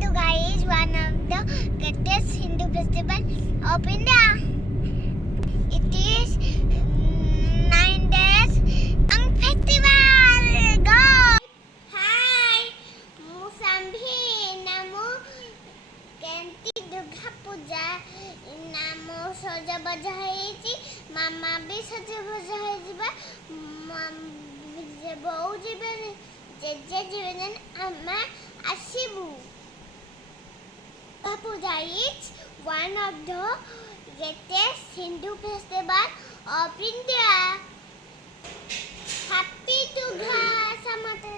Durga is one of the greatest Hindu festival of India. It is 9 days long festival. Go! Hi, ମୁଁ ସମ୍ଭି ନାମ କେନ୍ତି ଦୁର୍ଗା ପୂଜା ନାମ ସଜବାଜ ହେଇଛି ମାମା ବି ସଜବାଜ ହେଇଯିବା ବୋଉ ଯିବେ ଜେଜେ ଯିବେ ଆମେ ଆସିବୁ Durga Puja is one of the greatest Hindu festival of India. Happy Durga Samata.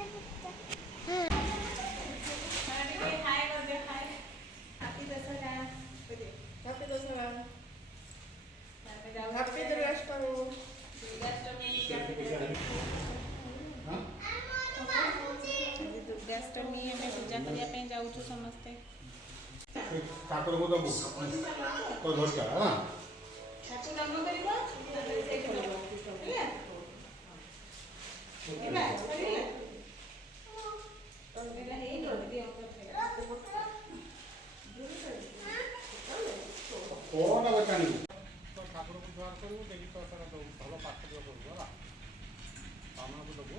Durgashtami आम पूजा करने जाऊँ समस्ते ठाकुर को दबु तो धरका हां ठाकुर नाम करबा कौन बचानी तो ठाकुर को द्वार करू देखि तो सारा तो भलो पाठ दियो करू होला सामना को दबु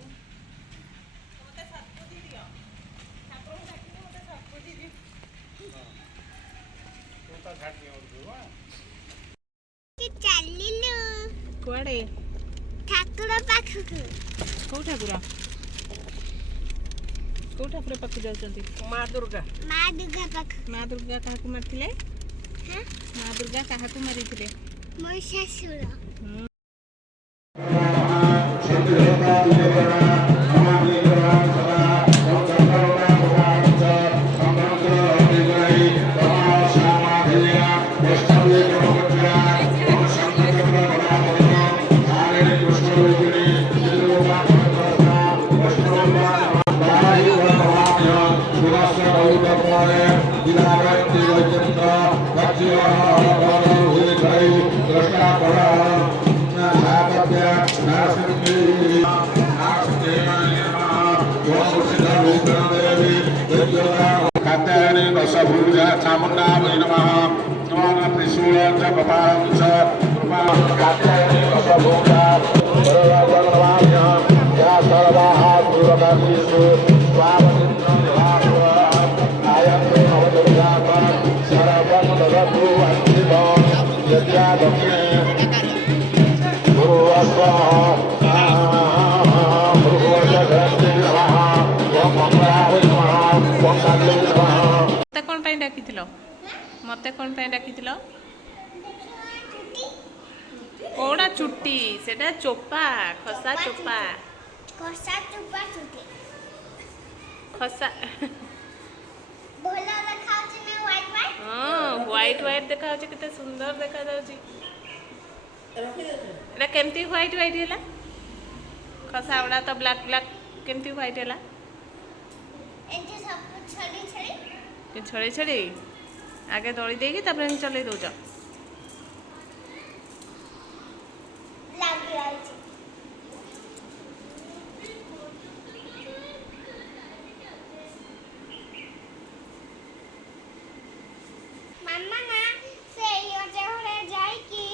मते सत्पुजी दियो ठाकुर को डाकिनो मते सत्पुजी दियो तो ता घाट दियो दुवा कि चलिलु कुआडे ठाकुर पाखु को ठाकुर पाखु जाउचंती माँ दुर्गा पाखु माँ दुर्गा काहाकु मारथिले हां माँ दुर्गा काहाकु मारिथिले मोर ससुर चामुंडा वै नमः नमः त्रिशूल च कपालं च कृपा कात्यायनी दशभुजा सर्वजगन्माभ्य या सर्वाः पूर्वकार्येषु स्वावनिन्द्रं निवासः आयन्ते नवदुर्गाः सर्वं ददतु अन्तिमं यद्या दक्षिणे गुरुवस्वः गुरुवस्वधरस्ते नमः ओं मंगलाय नमः ओं कात्याय नमः मते कोन पई डाकिथिलो मते कोन पई डाकिथिलो कोडा चुट्टी सेटा चोपा खसा चोपा छुटी खसा भोला देखाउछ ना व्हाइट हां व्हाइट देखा होची किते सुंदर देखा जाउची एटा केमती व्हाइट हैला खसा उडा तो ब्लैक केमती व्हाइट हैला एंटे सब छड़ी कि छड़ी आगे दौड़ी देगी तब चल दौच लागी आइछ मामा ना से यो जहरे जाई की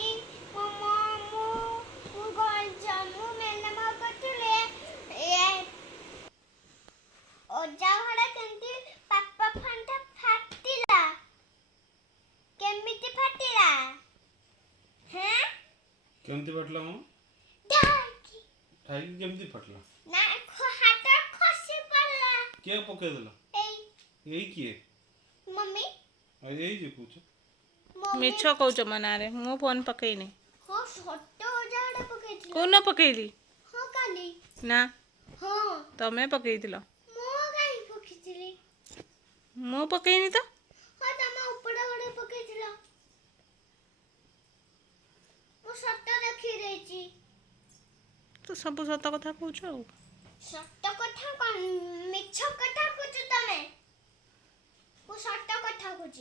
मम्मा मु गोल जम्मू में नमा कटले ए ओ जहरे केंती पापा फंटा फाटिला केमिति फाटिला हैं केमती फटला मो ढाकी ठाई केमती फटला ना हाथ खसी पड़ला के पके देला एई एई किए मम्मी एई जे पूछ मिछ कहूच मना रे मु फोन पकईनी हो छोटो जाडे पकेइथिला कोन पकईली हो काली ना हो तमे पकईतिलो मो काई पकेइथिली मु पकईनी तो हो तमा ऊपर गडे पकेइथिला मो सट्टा देखि रेची तो सब सत कथा कहूच सट्टा कथा कोन मिछ कथा कुछ तमे मो सट्टा कथा कुछ